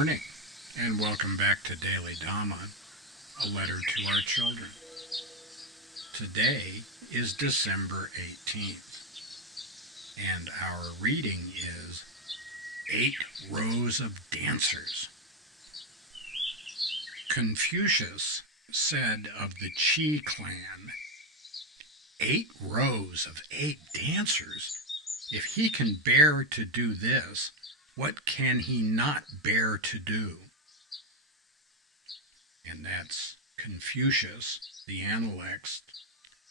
morning, and welcome back to Daily Dhamma, a letter to our children. Today is December 18th, and our reading is 8 Rows of Dancers. Confucius said of the Qi clan, 8 rows of 8 dancers? If he can bear to do this, what can he not bear to do? And that's Confucius, the Analects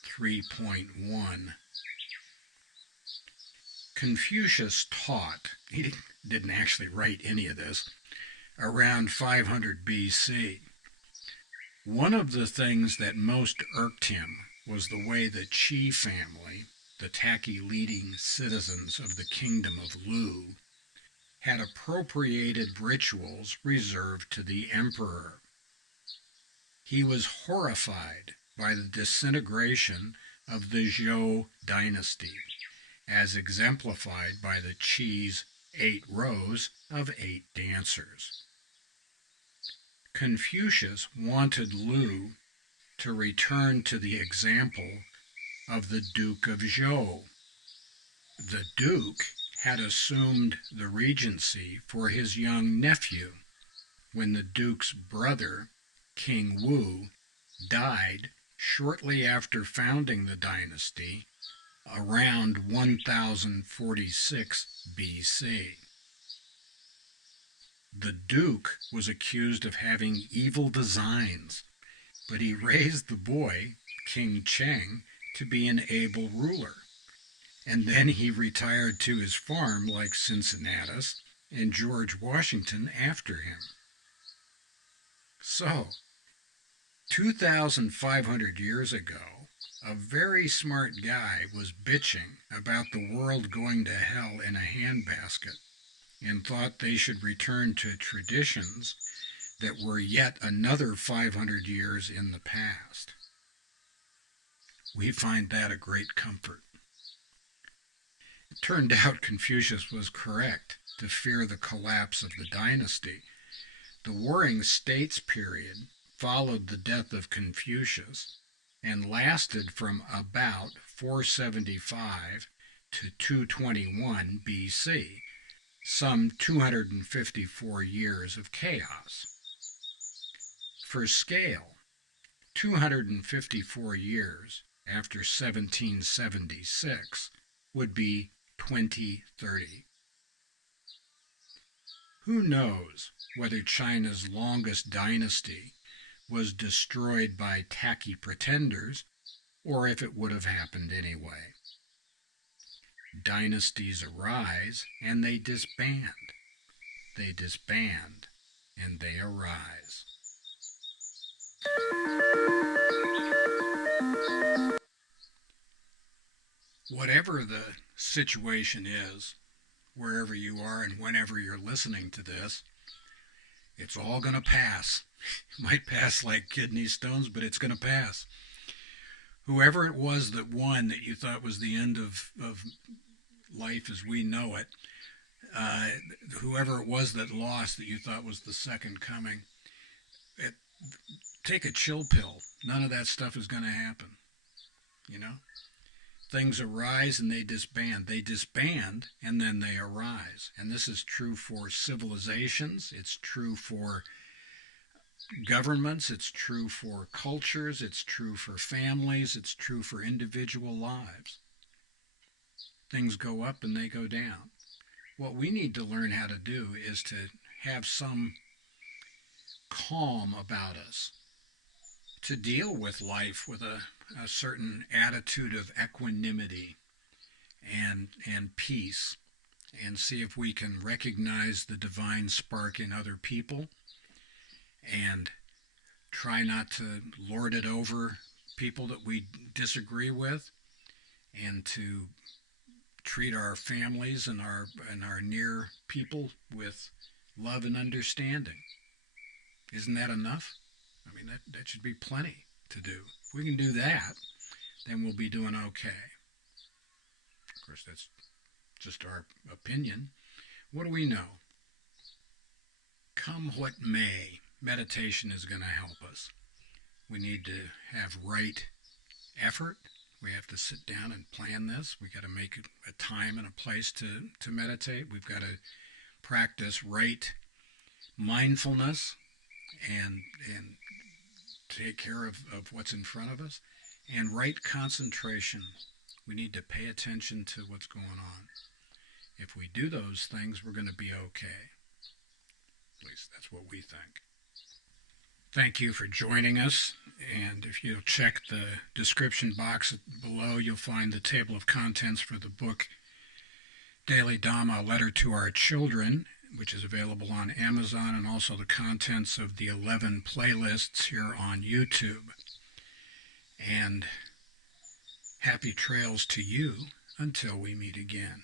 3.1. Confucius taught, he didn't actually write any of this, around 500 BC. One of the things that most irked him was the way the Qi family, the tacky leading citizens of the kingdom of Lu, had appropriated rituals reserved to the emperor. He was horrified by the disintegration of the Zhou dynasty, as exemplified by the Qi's 8 rows of 8 dancers. Confucius wanted Lu to return to the example of the Duke of Zhou. The Duke had assumed the regency for his young nephew when the Duke's brother, King Wu, died shortly after founding the dynasty around 1046 BC. The Duke was accused of having evil designs, but he raised the boy, King Cheng, to be an able ruler. And then he retired to his farm like Cincinnatus and George Washington after him. So, 2,500 years ago, a very smart guy was bitching about the world going to hell in a handbasket and thought they should return to traditions that were yet another 500 years in the past. We find that a great comfort. It turned out Confucius was correct to fear the collapse of the dynasty. The Warring States period followed the death of Confucius and lasted from about 475 to 221 BC, some 254 years of chaos. For scale, 254 years after 1776 would be 2030. Who knows whether China's longest dynasty was destroyed by tacky pretenders or if it would have happened anyway. Dynasties arise and they disband. They disband and they arise. Whatever the situation is, wherever you are and whenever you're listening to this, it's all going to pass. It might pass like kidney stones, but it's going to pass. Whoever it was that won that you thought was the end of life as we know it, whoever it was that lost that you thought was the second coming, take a chill pill. None of that stuff is going to happen. You know? Things arise and they disband. They disband and then they arise. And this is true for civilizations. It's true for governments. It's true for cultures. It's true for families. It's true for individual lives. Things go up and they go down. What we need to learn how to do is to have some calm about us, to deal with life with a certain attitude of equanimity and peace, and see if we can recognize the divine spark in other people and try not to lord it over people that we disagree with, and to treat our families and our near people with love and understanding. Isn't that enough? I mean, that should be plenty to do. If we can do that, then we'll be doing okay. Of course, that's just our opinion. What do we know? come what may, meditation is going to help us. We need to have right effort. We have to sit down and plan this. We've got to make a time and a place to meditate. We've got to practice right mindfulness and take care of what's in front of us. And right concentration. We need to pay attention to what's going on. If we do those things, we're going to be okay. At least that's what we think. Thank you for joining us. And if you'll check the description box below, you'll find the table of contents for the book Daily Dhamma, A Letter to Our Children, which is available on Amazon, and also the contents of the 11 playlists here on YouTube. And happy trails to you until we meet again.